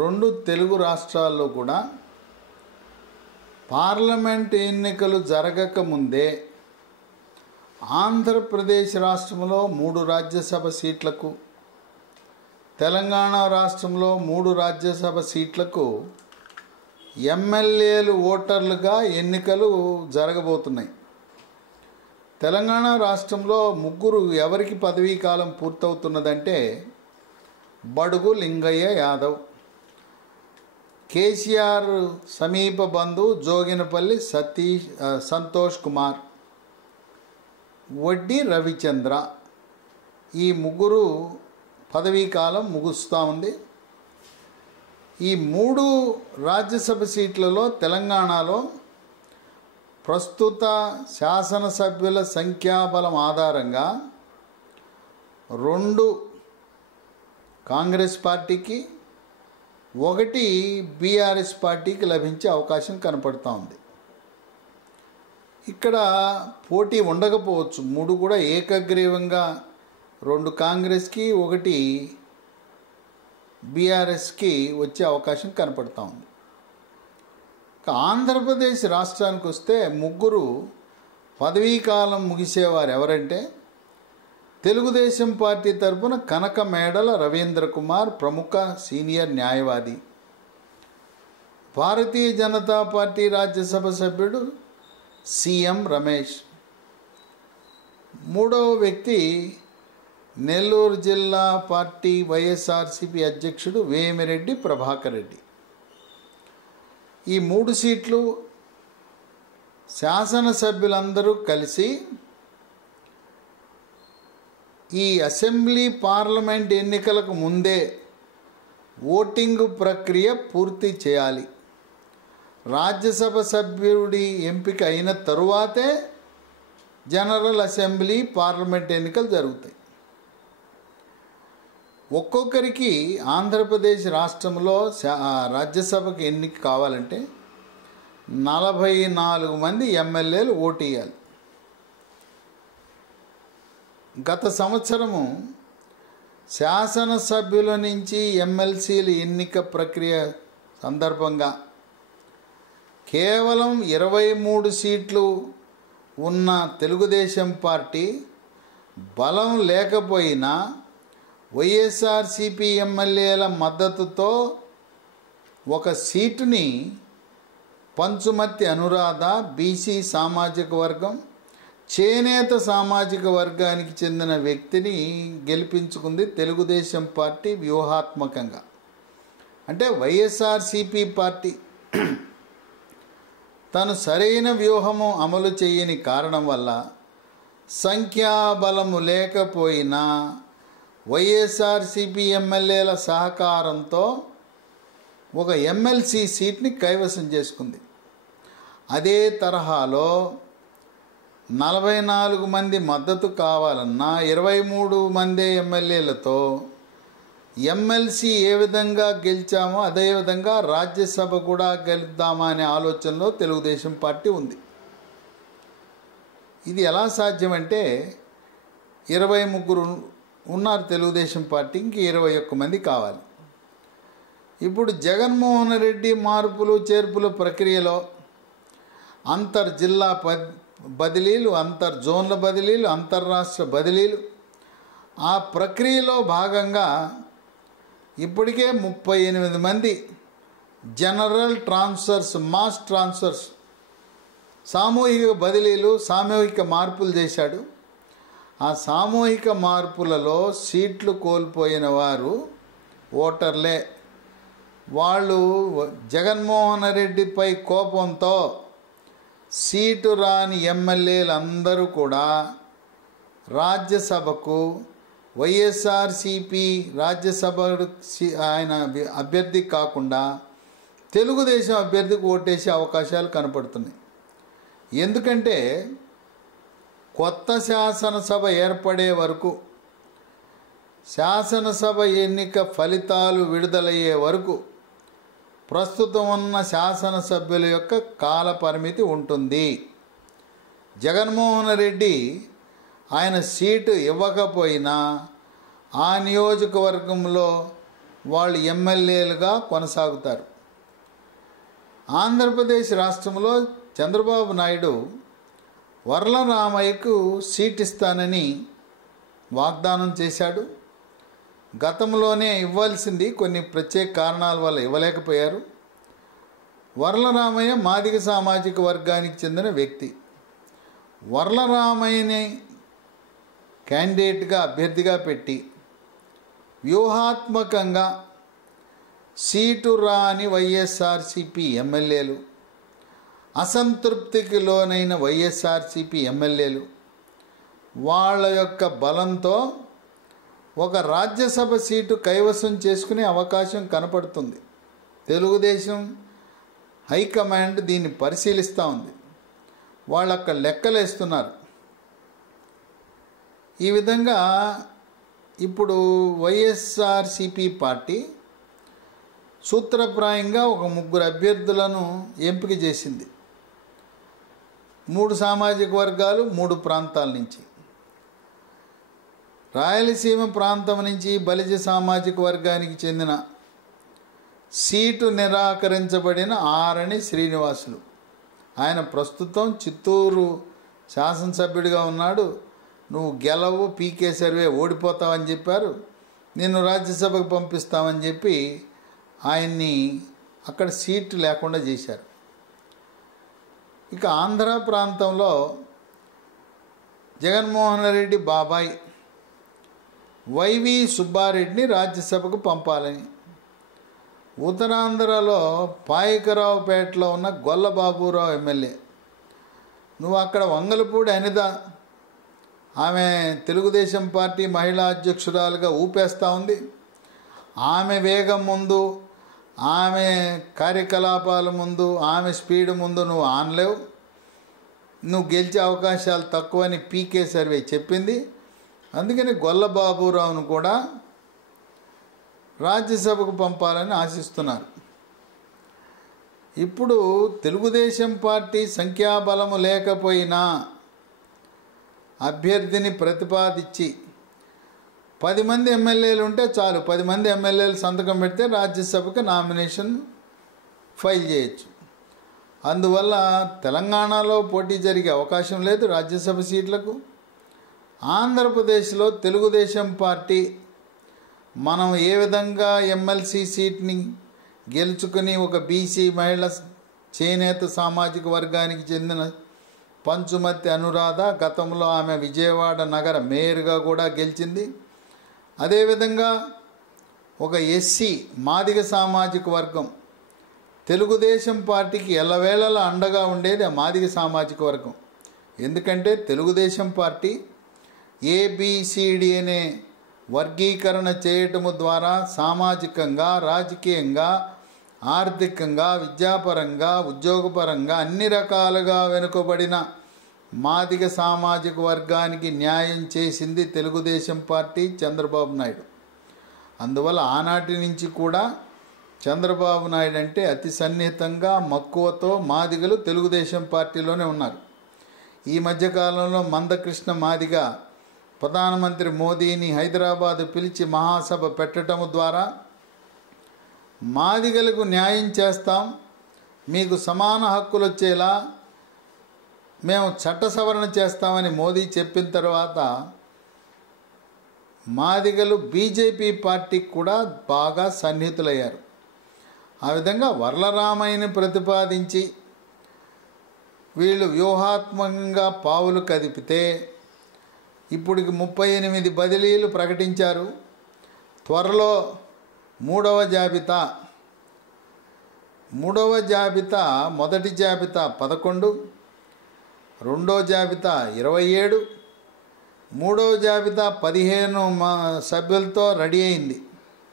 రెండు తెలుగు రాష్ట్రాల్లో కూడా పార్లమెంట్ ఎన్నికలు జరగకముందే ఆంధ్రప్రదేశ్ రాష్ట్రంలో 3 రాజ్యసభ సీట్లకు, తెలంగాణ రాష్ట్రంలో 3 రాజ్యసభ సీట్లకు ఎమ్మెల్యేలు ఓటర్లుగా ఎన్నికలు జరగబోతున్నాయి. తెలంగాణ రాష్ట్రంలో 3 ఎవరికి పదవీ కాలం పూర్తవుతున్నదంటే బడుగు లింగయ్య యాదవ్, కేసీఆర్ సమీప బంధువు జోగినపల్లి సంతోష్ కుమార్, వడ్డీ రవిచంద్ర. ఈ 3 పదవీ కాలం ముగుస్తూ ఉంది. ఈ 3 రాజ్యసభ సీట్లలో తెలంగాణలో ప్రస్తుత శాసనసభ్యుల సంఖ్యాబలం ఆధారంగా 2 కాంగ్రెస్ పార్టీకి, 1 బీఆర్ఎస్ పార్టీకి లభించే అవకాశం కనపడుతూ ఉంది. ఇక్కడ పోటీ ఉండకపోవచ్చు. 3 కూడా ఏకగ్రీవంగా 2 కాంగ్రెస్కి, 1 బీఆర్ఎస్కి వచ్చే అవకాశం కనపడుతూ ఉంది. ఆంధ్రప్రదేశ్ రాష్ట్రానికి వస్తే 3 పదవీ కాలం ముగిసేవారు ఎవరంటే తెలుగుదేశం పార్టీ తరఫున కనక మేడల రవీంద్ర కుమార్, ప్రముఖ సీనియర్ న్యాయవాది, భారతీయ జనతా పార్టీ రాజ్యసభ సభ్యుడు సీఎం రమేష్, 3వ వ్యక్తి నెల్లూరు జిల్లా పార్టీ వైఎస్ఆర్సీపీ అధ్యక్షుడు వేమిరెడ్డి ప్రభాకర్ రెడ్డి. ఈ 3 సీట్లు శాసనసభ్యులందరూ కలిసి ఈ అసెంబ్లీ పార్లమెంట్ ఎన్నికలకు ముందే ఓటింగ్ ప్రక్రియ పూర్తి చేయాలి. రాజ్యసభ సభ్యుడి ఎంపిక అయిన తరువాతే జనరల్ అసెంబ్లీ పార్లమెంట్ ఎన్నికలు జరుగుతాయి. ఒక్కొక్కరికి ఆంధ్రప్రదేశ్ రాష్ట్రంలో రాజ్యసభకు ఎన్నిక కావాలంటే 44 మంది ఎమ్మెల్యేలు ఓటు వేయాలి. గత సంవత్సరము శాసనసభ్యుల నుంచి ఎమ్మెల్సీల ఎన్నిక ప్రక్రియ సందర్భంగా కేవలం 23 సీట్లు ఉన్న తెలుగుదేశం పార్టీ బలం లేకపోయినా వైఎస్ఆర్సీపీ ఎమ్మెల్యేల మద్దతుతో 1 సీటుని పంచుమర్తి అనురాధ, బీసీ సామాజిక వర్గం, చేనేత సామాజిక వర్గానికి చెందిన వ్యక్తిని గెలిపించుకుంది తెలుగుదేశం పార్టీ వ్యూహాత్మకంగా. అంటే వైఎస్ఆర్సీపీ పార్టీ తను సరైన వ్యూహము అమలు చేయని కారణం వల్ల సంఖ్యాబలము లేకపోయినా వైఎస్ఆర్సీపీ ఎమ్మెల్యేల సహకారంతో 1 ఎమ్మెల్సీ సీట్ని కైవసం చేసుకుంది. అదే తరహాలో 44 మంది మద్దతు కావాలన్నా 23 మంది ఎమ్మెల్యేలతో ఎమ్మెల్సీ ఏ విధంగా గెలిచామో అదేవిధంగా రాజ్యసభ కూడా గెలుద్దామా అనే ఆలోచనలో తెలుగుదేశం పార్టీ ఉంది. ఇది ఎలా సాధ్యమంటే 23 ఉన్నారు తెలుగుదేశం పార్టీకి, 21 మంది కావాలి. ఇప్పుడు జగన్మోహన్ రెడ్డి మార్పులు చేర్పుల ప్రక్రియలో అంతర్జిల్లా బదిలీలు, అంతర్జోన్ల బదిలీలు, అంతర్రాష్ట్ర బదిలీలు, ఆ ప్రక్రియలో భాగంగా ఇప్పటికే 38 మంది జనరల్ ట్రాన్స్ఫర్స్, మాస్ ట్రాన్స్ఫర్స్, సామూహిక బదిలీలు, సామూహిక మార్పులు చేశాడు. ఆ సామూహిక మార్పులలో సీట్లు కోల్పోయిన వారు ఓటర్లే. వాళ్ళు జగన్మోహన్ రెడ్డిపై కోపంతో సీటు రాని ఎమ్మెల్యేలందరూ కూడా రాజ్యసభకు వైఎస్ఆర్సీపీ రాజ్యసభ ఆయన అభ్యర్థి కాకుండా తెలుగుదేశం అభ్యర్థికి ఓటేసే అవకాశాలు కనపడుతున్నాయి. ఎందుకంటే కొత్త శాసనసభ ఏర్పడే వరకు, శాసనసభ ఎన్నిక ఫలితాలు విడుదలయ్యే వరకు ప్రస్తుతం ఉన్న శాసనసభ్యుల యొక్క కాల పరిమితి ఉంటుంది. జగన్మోహన్ రెడ్డి ఆయన సీటు ఇవ్వకపోయినా ఆ నియోజకవర్గంలో వాళ్ళు ఎమ్మెల్యేలుగా కొనసాగుతారు. ఆంధ్రప్రదేశ్ రాష్ట్రంలో చంద్రబాబు నాయుడు వర్లరామయ్యకు సీట్ ఇస్తానని వాగ్దానం చేశాడు. గతంలోనే ఇవ్వాల్సింది కొన్ని ప్రత్యేక కారణాల వల్ల ఇవ్వలేకపోయారు. వర్లరామయ్య మాదిగ సామాజిక వర్గానికి చెందిన వ్యక్తి. వర్లరామయ్యని క్యాండిడేట్గా అభ్యర్థిగా పెట్టి వ్యూహాత్మకంగా సీటు రాని వైఎస్ఆర్సీపీ ఎమ్మెల్యేలు, అసంతృప్తికి లోనైన వైఎస్ఆర్సీపీ ఎమ్మెల్యేలు వాళ్ళ యొక్క బలంతో ఒక రాజ్యసభ సీటు కైవసం చేసుకునే అవకాశం కనపడుతుంది. తెలుగుదేశం హైకమాండ్ దీన్ని పరిశీలిస్తూ ఉంది. వాళ్ళు అక్కడ లెక్కలేస్తున్నారు. ఈ విధంగా ఇప్పుడు వైఎస్ఆర్సీపీ పార్టీ సూత్రప్రాయంగా ఒక 3 అభ్యర్థులను ఎంపిక చేసింది. 3 సామాజిక వర్గాలు, 3 ప్రాంతాల నుంచి. రాయలసీమ ప్రాంతం నుంచి బలిజ సామాజిక వర్గానికి చెందిన సీటు నిరాకరించబడిన ఆరణి శ్రీనివాసులు. ఆయన ప్రస్తుతం చిత్తూరు శాసనసభ్యుడిగా ఉన్నాడు. నువ్వు గెలవు, పీకే సర్వే ఓడిపోతావని చెప్పారు. నిన్ను రాజ్యసభకు పంపిస్తామని చెప్పి ఆయన్ని అక్కడ సీటు లేకుండా చేశారు. ఇక ఆంధ్ర ప్రాంతంలో జగన్మోహన్ రెడ్డి బాబాయ్ వైవి సుబ్బారెడ్డిని రాజ్యసభకు పంపాలని, ఉత్తరాంధ్రలో పాయకరావుపేటలో ఉన్న గొల్లబాబురావు ఎమ్మెల్యే, నువ్వు అక్కడ వంగలపూడి అనిత, ఆమె తెలుగుదేశం పార్టీ మహిళా అధ్యక్షురాలుగా ఊపేస్తూ ఉంది. ఆమె వేగం ముందు, ఆమె కార్యకలాపాల ముందు, ఆమె స్పీడ్ ముందు నువ్వు ఆనలేవు, నువ్వు గెలిచే అవకాశాలు తక్కువని పీకే సర్వే చెప్పింది. అందుకని గొల్లబాబురావును కూడా రాజ్యసభకు పంపాలని ఆశిస్తున్నారు. ఇప్పుడు తెలుగుదేశం పార్టీ సంఖ్యాబలము లేకపోయినా అభ్యర్థిని ప్రతిపాదించి 10 మంది ఎమ్మెల్యేలు ఉంటే చాలు, 10 మంది ఎమ్మెల్యేలు సంతకం పెడితే రాజ్యసభకు నామినేషన్ ఫైల్ చేయొచ్చు. అందువల్ల తెలంగాణలో పోటీ జరిగే అవకాశం లేదు రాజ్యసభ సీట్లకు. ఆంధ్రప్రదేశ్లో తెలుగుదేశం పార్టీ మనం ఏ విధంగా ఎమ్మెల్సీ సీట్ని గెలుచుకుని ఒక బీసీ మహిళ చేనేత సామాజిక వర్గానికి చెందిన పంచుమతి అనురాధ, గతంలో ఆమె విజయవాడ నగర మేయర్గా కూడా గెలిచింది. అదేవిధంగా ఒక ఎస్సీ మాదిగ సామాజిక వర్గం, తెలుగుదేశం పార్టీకి ఎల్లవేళలా అండగా ఉండేది ఆ మాదిగ సామాజిక వర్గం. ఎందుకంటే తెలుగుదేశం పార్టీ ఏబిసిడి అనే వర్గీకరణ చేయటము ద్వారా సామాజికంగా, రాజకీయంగా, ఆర్థికంగా, విద్యాపరంగా, ఉద్యోగపరంగా అన్ని రకాలుగా వెనుకబడిన మాదిగ సామాజిక వర్గానికి న్యాయం చేసింది తెలుగుదేశం పార్టీ, చంద్రబాబు నాయుడు. అందువల్ల ఆనాటి నుంచి కూడా చంద్రబాబు నాయుడు అంటే అతి సన్నిహితంగా మక్కువతో మాదిగలు తెలుగుదేశం పార్టీలోనే ఉన్నారు. ఈ మధ్యకాలంలో మందకృష్ణ మాదిగ ప్రధానమంత్రి మోదీని హైదరాబాదు పిలిచి మహాసభ పెట్టడం ద్వారా మాదిగలకు న్యాయం చేస్తాం, మీకు సమాన హక్కులు వచ్చేలా మేము చట్ట సవరణ చేస్తామని మోదీ చెప్పిన తర్వాత మాదిగలు బీజేపీ పార్టీకి కూడా బాగా సన్నిహితులయ్యారు. ఆ విధంగా వర్లరామయ్యని ప్రతిపాదించి వీళ్ళు వ్యూహాత్మకంగా పావులు కదిపితే ఇప్పటికి 38 బదిలీలు ప్రకటించారు. త్వరలో మూడవ జాబితా మొదటి జాబితా 11, రెండో జాబితా 27, మూడవ జాబితా 15 సభ్యులతో రెడీ అయింది,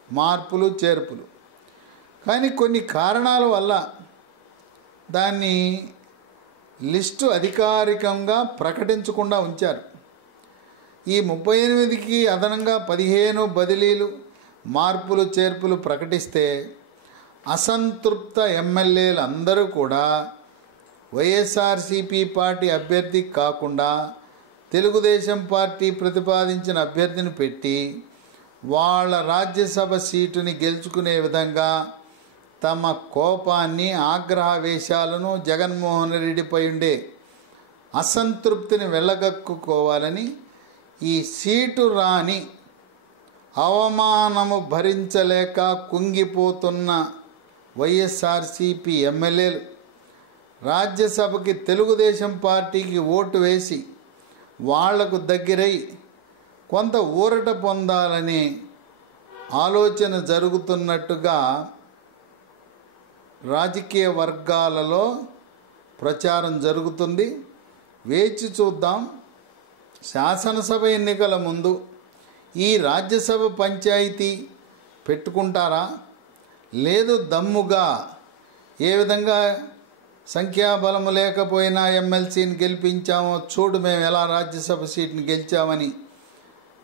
మార్పులు చేర్పులు. కానీ కొన్ని కారణాల వల్ల దాన్ని లిస్టు అధికారికంగా ప్రకటించకుండా ఉంచారు. ఈ 38కి అదనంగా 15 బదిలీలు, మార్పులు చేర్పులు ప్రకటిస్తే అసంతృప్త ఎమ్మెల్యేలు అందరూ కూడా వైఎస్ఆర్సీపీ పార్టీ అభ్యర్థి కాకుండా తెలుగుదేశం పార్టీ ప్రతిపాదించిన అభ్యర్థిని పెట్టి వాళ్ళ రాజ్యసభ సీటుని గెలుచుకునే విధంగా తమ కోపాన్ని, ఆగ్రహావేశాలను, జగన్మోహన్ రెడ్డిపై ఉండే అసంతృప్తిని వెళ్ళగక్కుకోవాలని ఈ సీటు రాని అవమానము భరించలేక కుంగిపోతున్న వైఎస్ఆర్సీపీ ఎమ్మెల్యేలు రాజ్యసభకి తెలుగుదేశం పార్టీకి ఓటు వేసి వాళ్లకు దగ్గరై కొంత ఊరట పొందాలనే ఆలోచన జరుగుతున్నట్టుగా రాజకీయ వర్గాలలో ప్రచారం జరుగుతుంది. వేచి చూద్దాం. శాసనసభ ఎన్నికల ముందు ఈ రాజ్యసభ పంచాయతీ పెట్టుకుంటారా, లేదు దమ్ముగా ఏ విధంగా సంఖ్యాబలము లేకపోయినా ఎమ్మెల్సీని గెలిపించామో చూడు, మేము ఎలా రాజ్యసభ సీట్ని గెలిచామని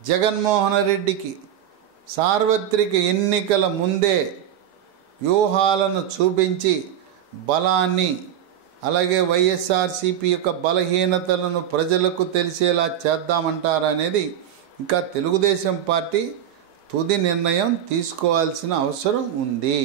జగన్మోహన్ రెడ్డికి సార్వత్రిక ఎన్నికల ముందే వ్యూహాలను చూపించి బలాన్ని, అలాగే వైఎస్ఆర్సీపీ యొక్క బలహీనతలను ప్రజలకు తెలిసేలా చేద్దామంటారనేది ఇంకా తెలుగుదేశం పార్టీ తుది నిర్ణయం తీసుకోవాల్సిన అవసరం ఉంది.